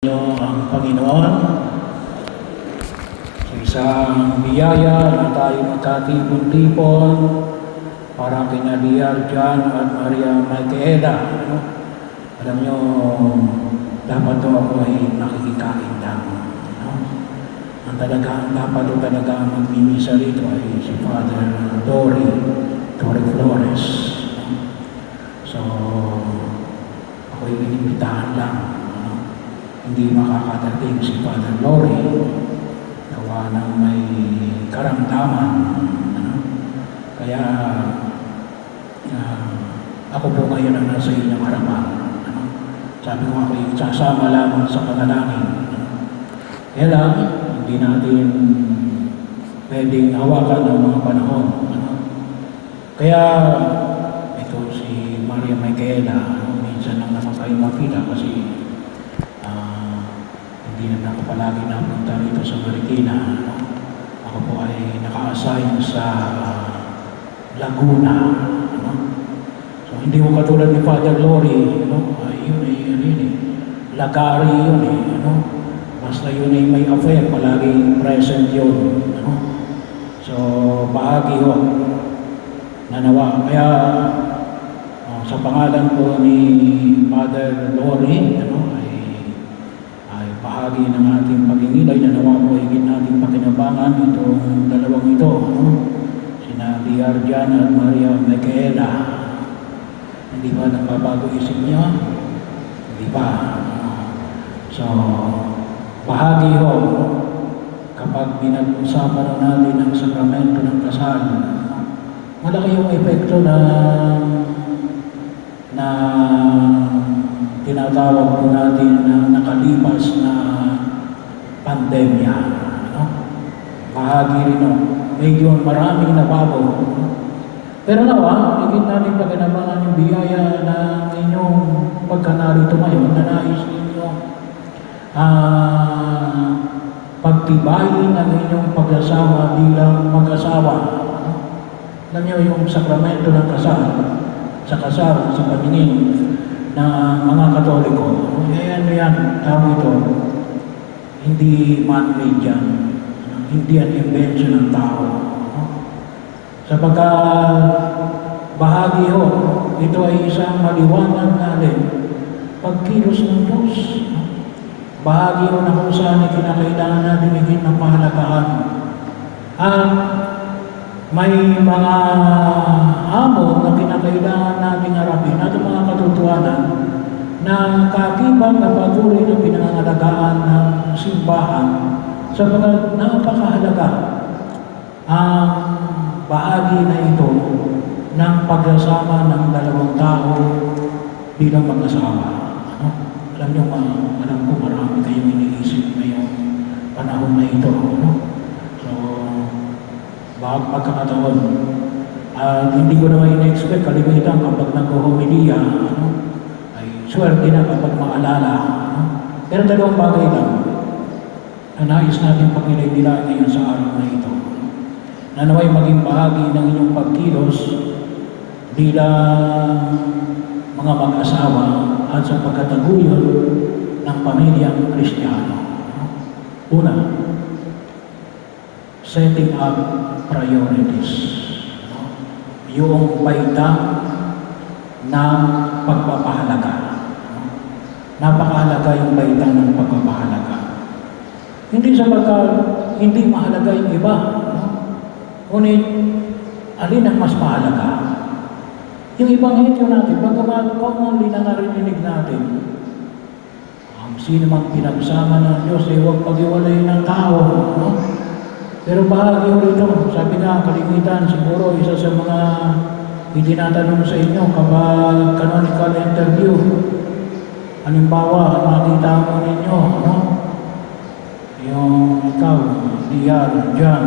Niyo ang Panginoon sa isang biyaya na tayo magkatipon-tipon para kina Jan at Maria Micaela. Alam niyo, dapat daw ako ay nakikikain lang. Ang dapat daw talaga magmimisa rito ay si Father Dory Flores. So, ako'y inimbitahan lang. Hindi makakadating si Father Dory gawa ng may karamdaman. Kaya ako po ngayon ang nasa inyong harapan. Sabi ko ako yung sasama lamang sa panalangin. Kaya lang, hindi natin pwedeng hawakan ng mga panahon. Kaya ito si Maria Micaela, minsan lang naman kayo makita kasi hindi na ako palagi napunta rito sa Marikina. Ako po ay naka-assign sa Laguna. So, hindi ko katulad ni Father Dory. Yun ay lagari yun . Basta yun ay may affair, palaging present yun. So, bahagi yun. Nanawa. Kaya, sa pangalan po ni Father Dory, bahagi ng ating pag-ingilay na nawa po higit nating pakinabangan itong dalawang ito, sina Jan at Maria Micaela. Hindi ba nagbabago isip niya? Hindi ba? So, bahagi ho, kapag pinag-usapan natin ang sakramento ng kasal, malaki yung epekto na tinatawag po natin na nakalipas na pandemya. Bahagi rin medyo maraming nabago. Pero nawa, higit natin pagkanabangan yung biyaya na inyong pagkanarito ngayon na nais ninyo pagtibayin ang inyong pag-asawa bilang mag-asawa. Alam niyo yung sakramento ng kasal, sa paningin na mga Katoliko, ano yan, tawag ito, hindi man-made yan, hindi yan invention ng tao. Sapagkat bahagi ho, ito ay isang maliwanag natin, pagkilos ng Diyos. Bahagi ho na kung saan ay kinakailangan natin higit ng pahalagahan. At may mga hamon na kinakailangan natin harapin at mga katotohanan na kakibang na patuloy na pinangangalagaan ng simbahan sapagkat napakahalaga ang bahagi na ito ng pagsasama ng dalawang tao bilang mag-asawa. Alam niyo, alam ko marami kayong iniisip ngayong panahon na ito. Pagkakataon. Hindi ko naman in-expect, kalimitan kapag nag-homilia, ay swerte na kapag maalala. Pero dalawang bagay lang na nais natin pag-nilay-nilay ngayon sa araw na ito. Na naway maging bahagi ng inyong pagkilos bilang mga mag-asawa at sa pagkataguyod ng pamilyang Kristiyano. Una, setting up priorities. Yung baita ng pagpapahalaga. Napakahalaga yung baita ng pagpapahalaga. Hindi sapagkat hindi mahalaga yung iba. Ngunit, alin ang mas mahalaga? Yung Ebanghelyo natin, bagamat commonly na narinig natin, ang sino mang pinagsama ng Diyos ay huwag pag-iwalay ng tao. Pero bahagi ko ito, sabi nga, kalimitan, siguro isa sa mga itinatanong sa inyo kapag canonical interview. Halimbawa, makita mo ninyo, yung ikaw, Jan,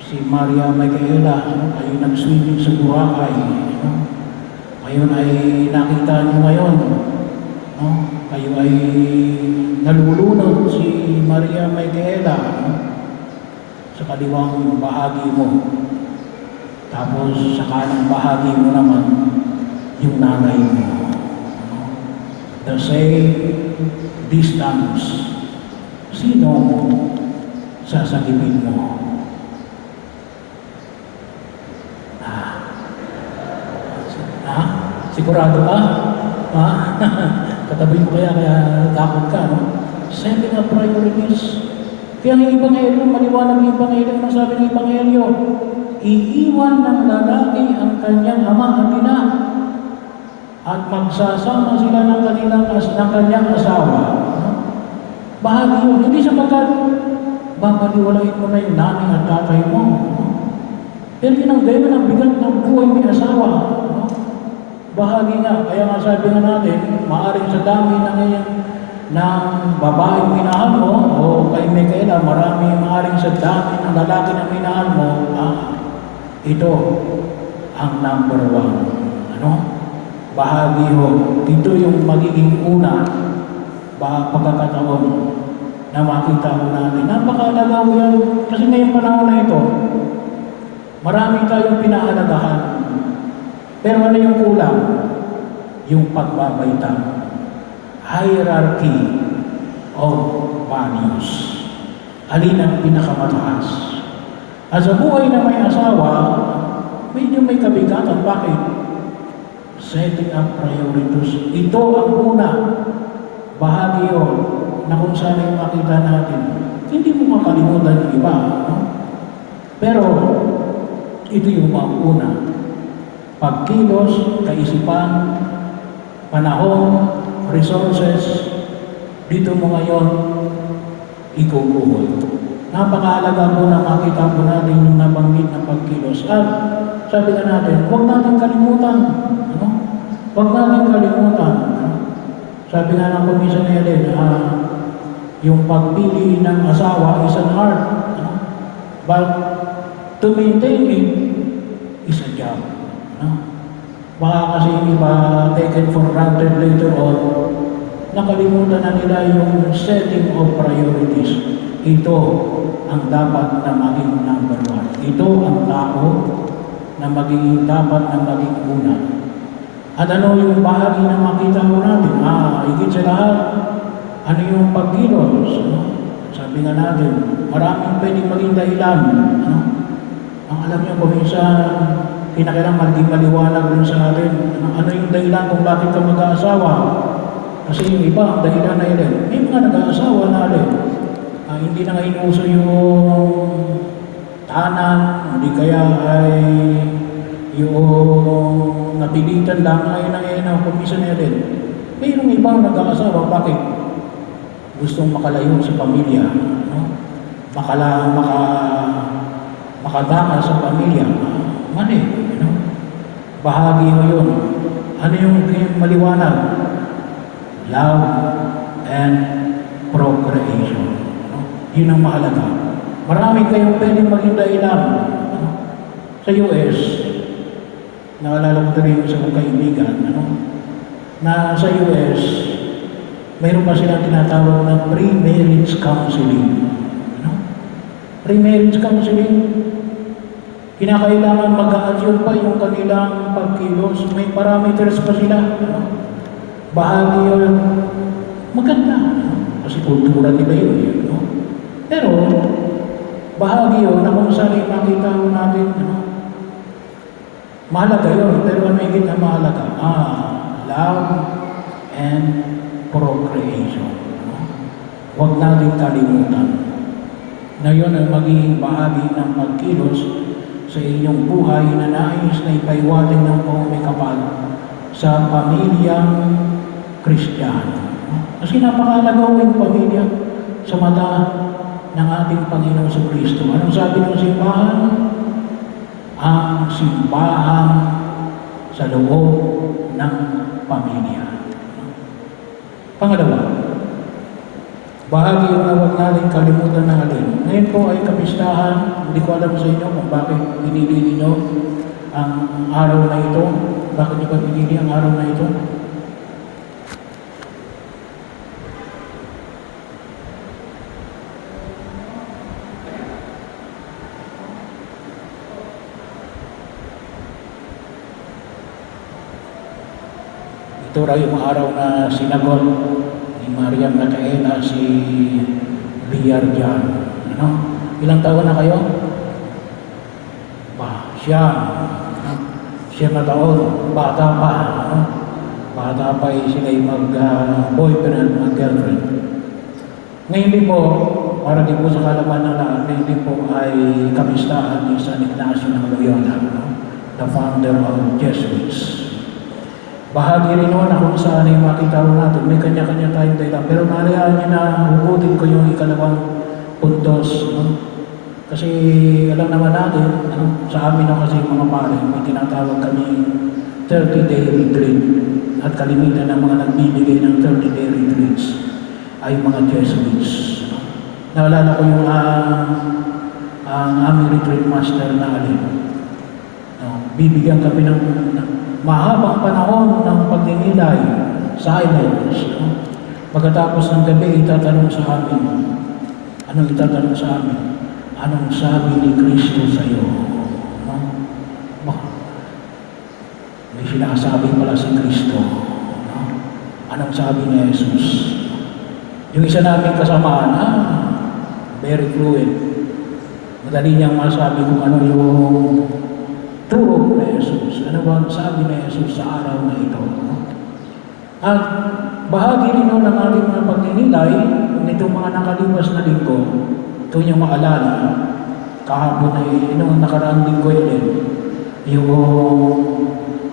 si Maria Micaela, kayo nag-swimming sa Boracay. Ngayon ay nakita nyo ngayon, kayo ay nalulunod si Maria Micaela sa kaliwang bahagi mo. Tapos sa kanang bahagi mo naman, yung nanay mo. the same distance. Sino sasagipin mo? Ha? Sigurado ka? Ha? Katabi mo kaya takot ka, no? Setting up priorities. Kaya ang Ebanghelyo, maliwanag ang Ebanghelyo, ano sabi ng Ebanghelyo? Iiwan ng lalaki ang kanyang ama at ina at magsasama sila ng kanyang asawa. Bahagi yun. Hindi sapagkat babaliwalain mo na yung nanay at tatay mo. Pero yun ang gawin ang bigat ng buhay may asawa. Bahagi nga. Kaya nga sabi nga natin, maaaring sa dami na ngayon ng babaeng minahal mo o kay Micaela, marami maaaring sa dami ng lalaki na minahal mo, ito ang number one. Bahagi ho. Ito yung magiging una pagkakataon na makita ko natin. Napakahalaga ho yan. Kasi ngayong panahon na ito, marami tayong pinahalagahan. Pero ano yung kulang? Yung pagbabaitang. Hierarchy of values. Alin ang pinakamataas? At sa buhay na may asawa, medyo may kabigatan. Bakit? Setting up priorities. Ito ang una. Bahagi yun na kung saan yung makita natin. Hindi mo makalimutan yung iba. No? Pero, ito yung una. Pagkilos, kaisipan, panahon, resources, dito mo ngayon ikukuhol. Napakahalaga po na makita po natin yung nabanggit na pagkilos. At sabi nga natin, huwag natin kalimutan. Huwag natin kalimutan. Sabi nga ng Komisyon yung pagpili ng asawa is an art. But to maintain it is a job. Baka kasi iba taken for granted later on, nakalimutan na nila yung setting of priorities. Ito ang dapat na maging number one. Ito ang tao na magiging dapat na maging una. At ano yung bahagi na makita mo natin? Higit sa lahat, ano yung pagkilos? Sabi nga natin, maraming pwedeng maging dahilan. Ang alam niyo, kung minsan, kinakailangan maging maliwanag rin sa atin. Ano yung dahilan kung bakit ka mag-aasawa? Kasi yung iba, ang dahilan na yun. May mga nag-aasawa na rin. Hindi na nga inuso yung tanan, hindi kaya ay yung napilitan lang ngayon ang Komisyon natin. Mayroong ibang nag-aasawa, bakit? Gustong makalayo sa pamilya, makadaka sa pamilya. Mali, bahagi mo yun. Ano yung maliwanag? Love and procreation. Yun ang mahalaga. Marami kayong pwedeng maging dahilan. Sa US, naalala ko rin sa mga kaibigan, na sa US, mayroon pa silang tinatawag na pre-marriage counseling. Pre-marriage counseling, kinakailangan mag-a-adjust pa yung kanilang pagkilos. May parameters pa sila. Bahagi yun, maganda. Kasi kultura nila yun. Pero, bahagi yun na kung saan ay makita ko natin, mahalaga yun, pero ano higit na mahalaga? Love and procreation. Huwag natin kalimutan na yun ang magiging bahagi ng pagkilos sa inyong buhay na nais na ipaiwating ng buong may kapal sa pamilyang Kristiyano. Kasi napakahalaga yung pamilya sa mata ng ating Panginoon sa Kristo. Anong sabi ng simbahan? Ang simbahan sa loob ng pamilya. Pangalawa, bahagi yung huwag natin kalimutan na alin. Ngayon po ay kapistahan. Hindi ko alam sa inyo kung bakit pinili niyo ang araw na ito. Bakit niyo ba pinili ang araw na ito? Ito Ito raw yung araw na sinagot ni Maria Magdalena si Villarreal. Ano? Ilang taon na kayo? Siya na taon, bata pa. Ano? Bata pa sila'y mag-boyfriend at mag-girlfriend. Ngayon din po, para din po sa kalaman na lahat, ngayon din po ay kamistahan ni San Ignacio ng Loyola, no? The founder of Jesuits. Bahagi rin noon na kung saan ay makita natin, may kanya-kanya tayong dahilan. Pero malayaan niyo na hugutin ko yung ikalawang puntos. No? Kasi alam naman natin, ano, sa amin na kasi mga pare, may tinatawag kami 30-day retreat. At kalimitan ng mga nagbibigay ng 30-day retreats ay mga Jesuits. No? Naalala ko yung ang aming retreat master na alin. No? Bibigyan kami ng mahabang panahon ng pagninilay, silence. No? Pagkatapos ng gabi, itatanong sa amin. Anong itatanong sa amin? Anong sabi ni Kristo sa iyo? No? May sinasabi pala si Kristo. No? Anong sabi ni Jesus? Yung isa namin kasamaan, very fluent. Madali niyang masabi kung ano yung turo ni Jesus. Ano ba ang sabi ni Jesus sa araw na ito? At bahagi rin ng ating mga pagninilay nitong mga nakalipas na linggo. Ito yung maalala. Kahapon ay noong nakaraang linggo yun yung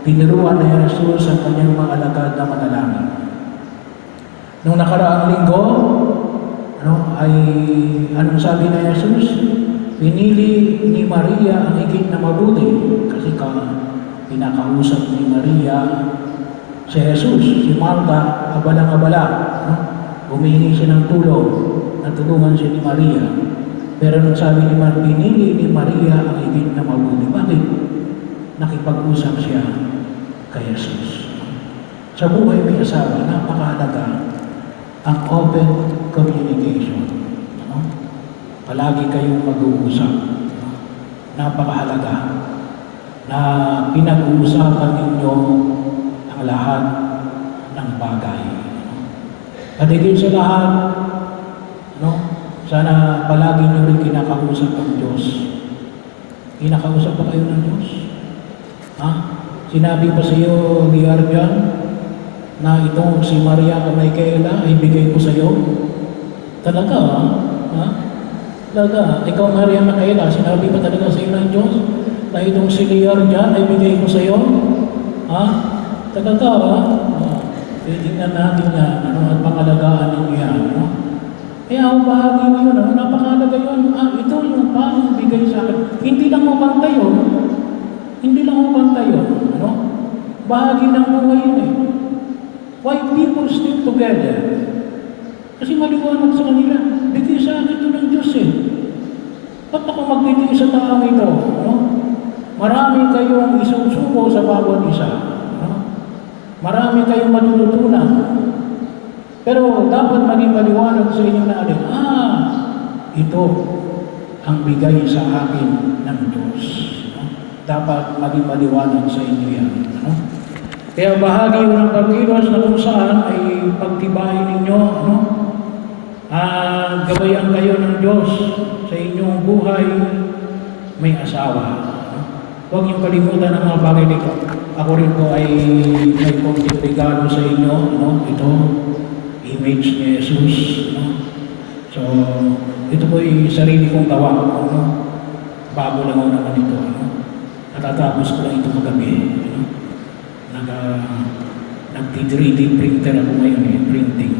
piniruan ni Jesus sa kanyang mga alagad na manalangin. Noong nakaraang linggo, ay anong sabi ni Jesus? Pinili ni Maria ang higit na mabuti kasi pinakausap ni Maria si Jesus, si Marta, abalang-abala. No? Humihingi siya ng tulong, natulungan siya ni Maria. Pero nung sabi ni Maria, pinili ni Maria ang higit na mabuti. Bakit? Nakipag-usap siya kay Jesus. Sa buhay may asawa, napakahalaga ang open communication. Palagi kayong mag-uusap. Napakahalaga na pinag-uusapan ninyo ang lahat ng bagay. At higit sa lahat, sana palagi nyo rin kinakausap ang Diyos. Kinakausap ba kayo ng Diyos? Sinabi pa sa iyo, Villarreal, na itong si Maria Micaela ay bigay ko sa iyo? Talaga, Talaga, ikaw Maria Micaela, sinabi ba talaga sa iyo ng Diyos na itong si Villarreal ay bigay ko sa iyo? Talaga, titignan natin yan, at pangalagaan ninyo yan. Kaya bahagi mo yun, napakalaga yun. Ito yung paano bigay sa akin. Hindi lang upang tayo. Hindi lang upang tayo. Bahagi ng buhay yun Why people stick together? Kasi maliwanag sa kanila. Bigay sa akin ito ng Diyos Ba't ako magbigay sa taong ito? Marami kayong isusuko sa bawat isa. Marami kayong matututunan. Pero dapat maging maliwanag sa inyo na alin, ito ang bigay sa akin ng Diyos. Dapat maging maliwanag sa inyo yan. Kaya bahagi ng pagkilos na kung saan ay pagtibayin ninyo, gabayan kayo ng Diyos sa inyong buhay may asawa. Huwag niyong kalimutan ang mga bagay nito. Ako rin po ay may konting regalo sa inyo. Ito, image ni Jesus. So, ito po ay sarili kong gawa. Bago lang ako naman ito. Natatapos ko lang ito kagabi. Nag-3D printer ako ngayon, printing.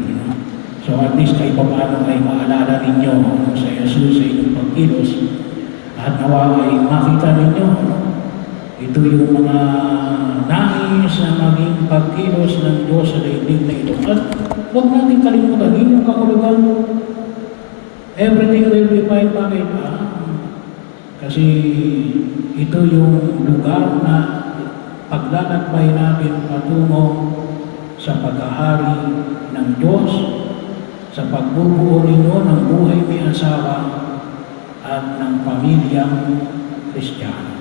So at least kahit paano ay maalala ninyo sa Jesus sa inyong pagkilos at nawa ay makita ninyo. Ito yung mga nais na maging pagkilos ng Diyos sa daigdig na ito. At huwag natin kalimutan, inyong kahulugan. Everything will be fine. Bakit? Kasi ito yung lugar na paglalakbay natin patungo sa paghahari ng Diyos, sa pagbubuo ninyo ng buhay may asawa at ng pamilyang Kristiyano.